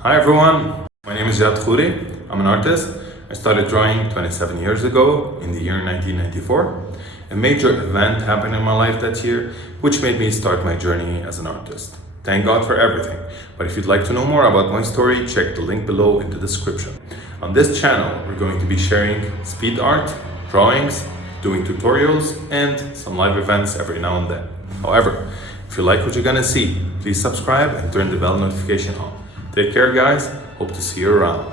Hi everyone, my name is Jad Khouri. I'm an artist. I started drawing 27 years ago in the year 1994. A major event happened in my life that year, which made me start my journey as an artist. Thank God for everything. But if you'd like to know more about my story, check the link below in the description. On this channel, we're going to be sharing speed art, drawings, doing tutorials, and some live events every now and then. However, if you like what you're gonna see, please subscribe and turn the bell notification on. Take care, guys. Hope to see you around.